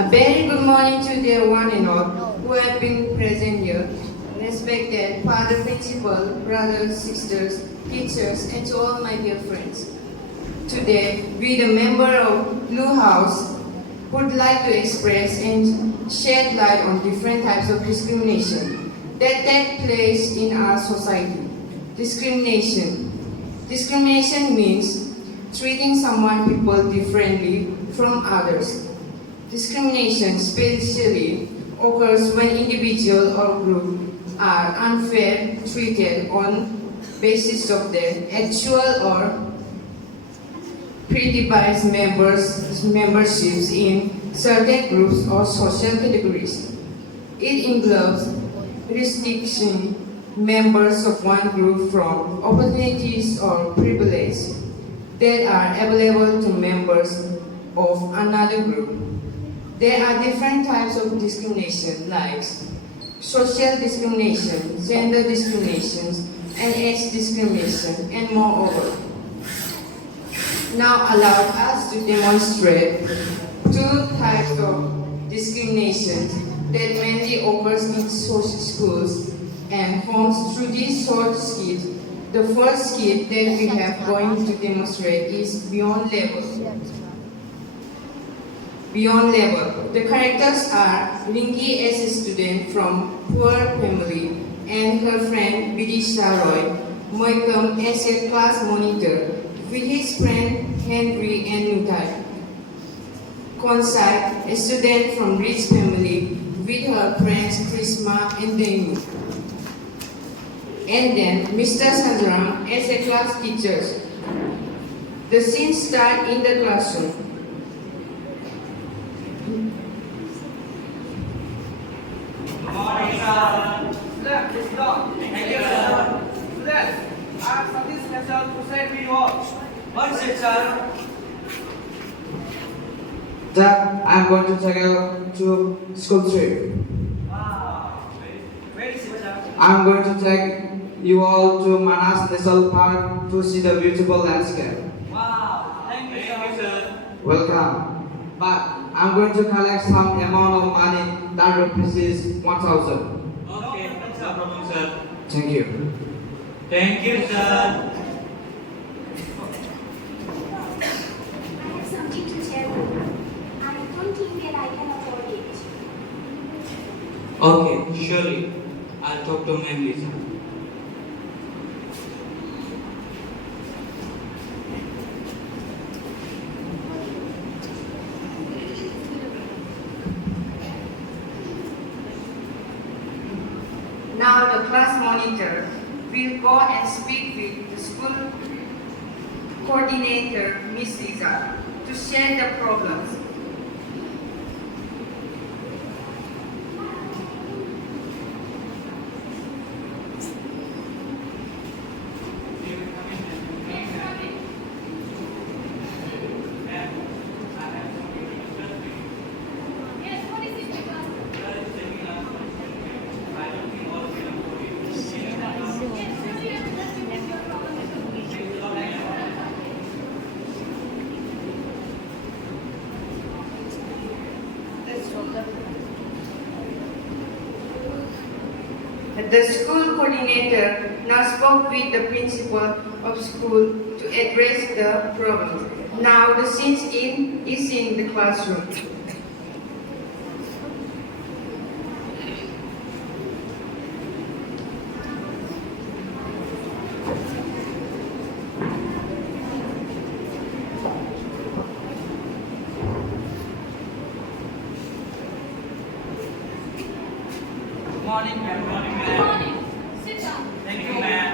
A very good morning to the one and all who have been present here. Respected Father Principal, brothers, sisters, teachers, and to all my dear friends. Today, we, the member of Blue House, would like to express and shed light on different types of discrimination that take place in our society. Discrimination. Discrimination means treating someone people differently from others. Discrimination especially occurs when individual or group are unfair treated on basis of their actual or pre-devised memberships in certain groups or social categories. It involves restricting members of one group from opportunities or privileges that are available to members of another group. There are different types of discrimination like social discrimination, gender discrimination, and age discrimination, and moreover. Now allow us to demonstrate two types of discrimination that mainly occurs in social schools and homes through this short skit. The first skit that we have going to demonstrate is Beyond Level. Beyond Level. The characters are Rinki as a student from poor family and her friend Vidisha Roy, Moikum as a class monitor with his friend Henry and Nutai. Konsai, a student from rich family with her friends Krisma and Demi. And then Mr. Sanjaram as a class teacher. The scene starts in the classroom. Good morning, sir. Students, please stop. Thank you, sir. Students, I have something special to say to you all. What is it, sir? Dad, I'm going to take you to school trip. Wow. Where is it, sir? I'm going to take you all to Manas National Park to see the beautiful landscape. Wow. Thank you, sir. Welcome. But I'm going to collect some amount of money that represents 1,000. Okay, no problem, sir. Thank you. Thank you, sir. I have something to tell you. I don't think that I can afford it. Okay, surely. I'll talk to Ma'am Lisa. Now the class monitor will go and speak with the school coordinator, Miss Lisa, to share the problems. The school coordinator now spoke with the principal of school to address the problem. Now the scene is in the classroom. Good morning, ma'am. Good morning. Sit down. Thank you, ma'am.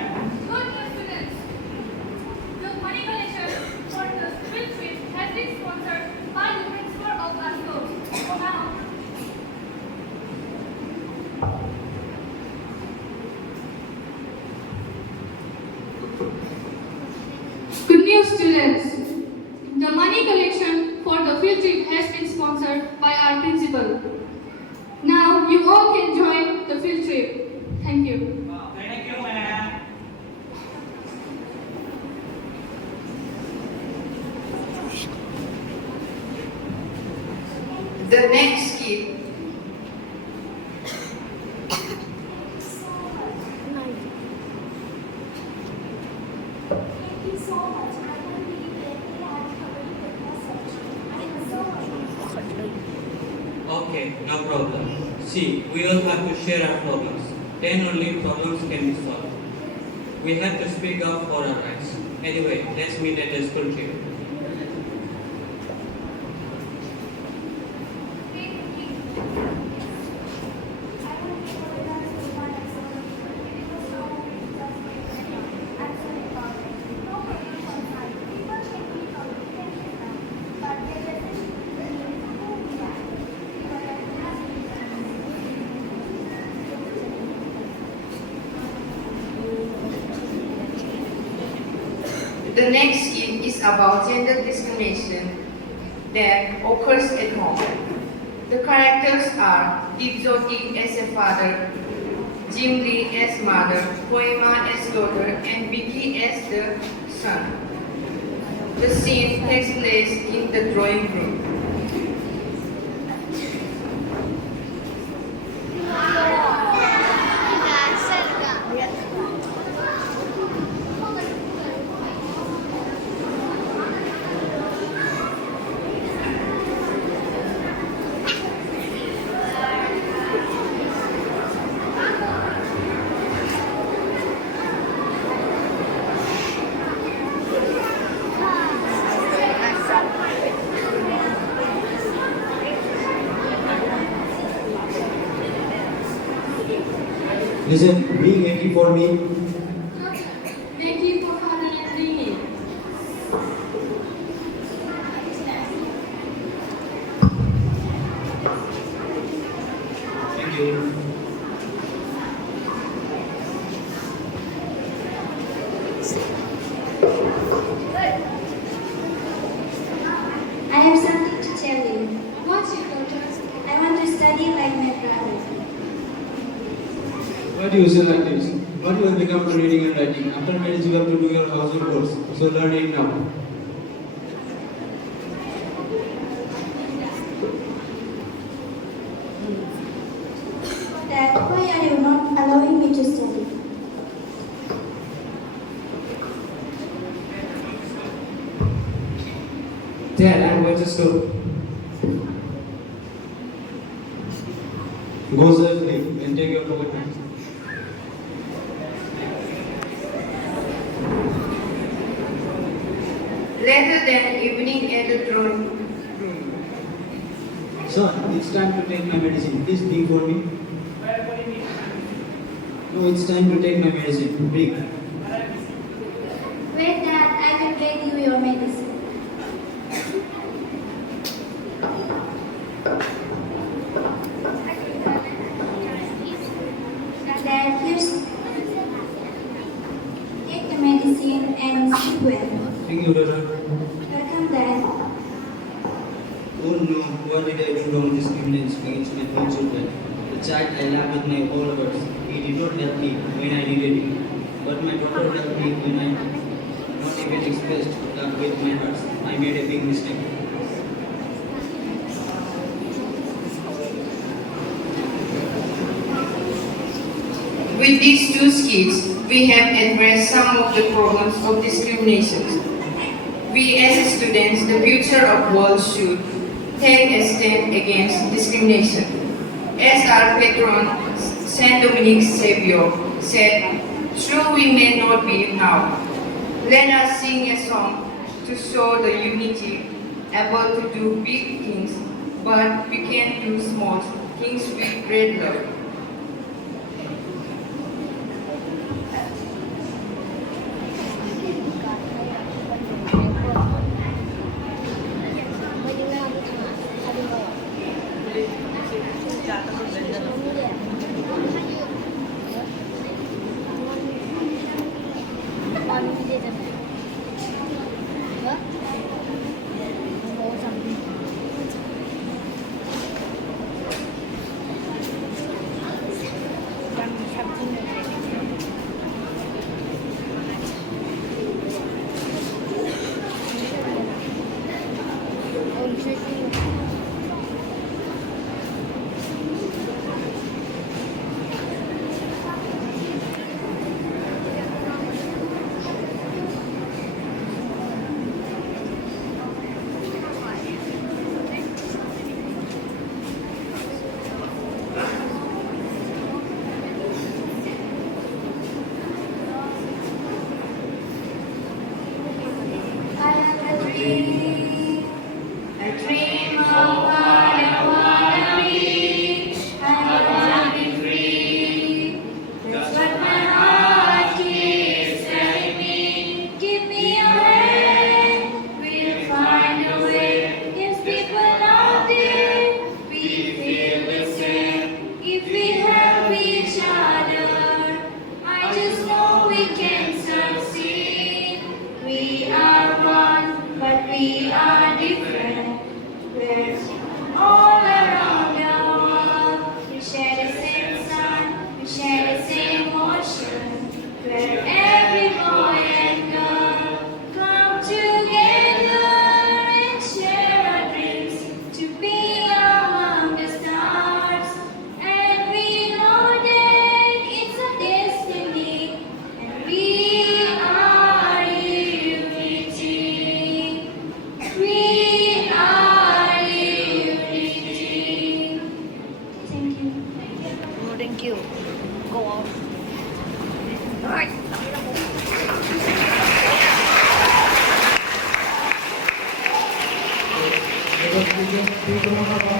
Good students. The money collection for the field trip has been sponsored by the principal of our school. Now, good news, students. The money collection for the field trip has been sponsored by our principal. Now you all can join the field trip. Thank you. Wow. Thank you, ma'am. The next kid Thank you so much. I can't believe that we had covered the message. Thank you so much. Okay, no problem. See, we all have to share our problems. Then only problems can be solved. We have to speak up for our rights. Anyway, let's meet at the school trip. The next skit is about gender discrimination that occurs at home. The characters are Dipjoti as a father, Jim Lee as mother, Poema as daughter, and Vicky as the son. The scene takes place in the drawing room. Listen, bring 80 for me. Thank you for father and bringing. Thank you. I have something to tell you. What's it, daughter? I want to study like my brother. Why do you say like this? What you have become to reading and writing? After marriage you have to do your household chores. So learn it now. Dad, why are you not allowing me to study? Dad, I'm going to school. Go safely and take your pocket. Later that evening at the drawing room. Son, it's time to take my medicine. Please bring for me. No, it's time to take my medicine. Bring. Wait, Dad, I will get you your medicine. Dad, here's take the medicine and sleep well. Thank you, daughter. Welcome, Dad. Oh no, what did I do wrong discrimination against my own children? The child I loved with my whole heart. He did not help me when I needed him. But my daughter helped me when I not even expressed love with my heart. I made a big mistake. With these two skits, we have addressed some of the problems of discrimination. We as students, the future of world should take a stand against discrimination. As our patron, Saint Dominic Xavier, said, true we may not be now. Let us sing a song to show the unity, able to do big things, but we can do small things with great love. Because we just speak about